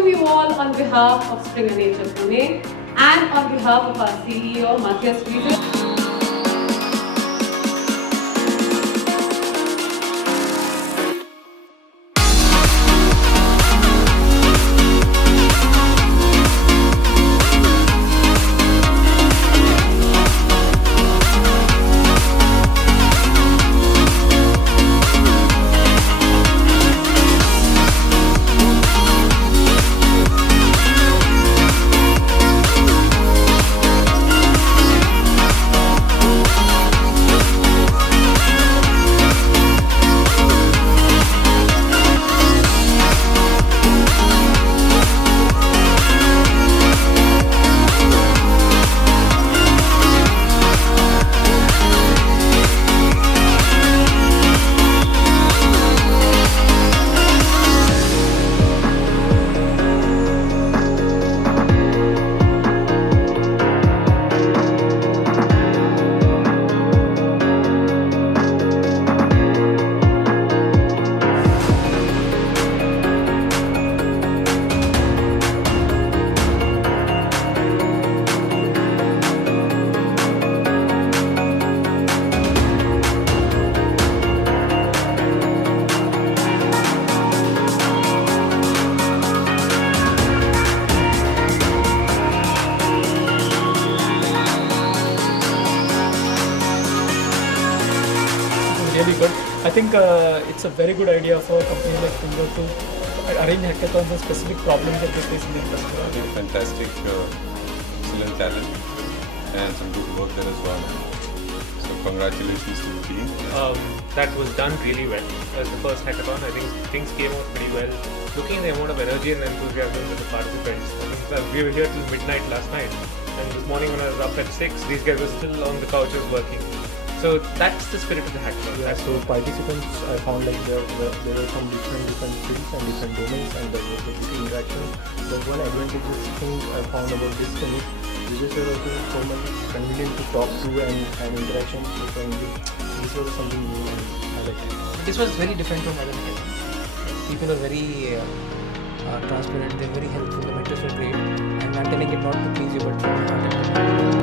welcome you all on behalf of Springer Nature Pune and on behalf of our CEO, Matthias Friese. Really good. I think it's a very good idea for a company like Springer to arrange hackathons on specific problems that they face in the industry. Fantastic, excellent talent, and some good work there as well. So congratulations to the team. That was done really well. As the first hackathon, I think things came out pretty well. Looking at the amount of energy and enthusiasm with the participants, I think we were here till midnight last night, and this morning when I was up at 6, these guys were still on the couches working. So that's the spirit of the hackathon. Yeah, so participants, I found like there were from different fields and different domains, and there was a good interaction. The one advantageous thing I found about this thing is users were also so much convenient to talk to and have interaction. So this was something new and I liked it. This was very different from other hackathons. People are very transparent, they're very helpful, the mentors were great, and I'm telling it not to please you but from my heart.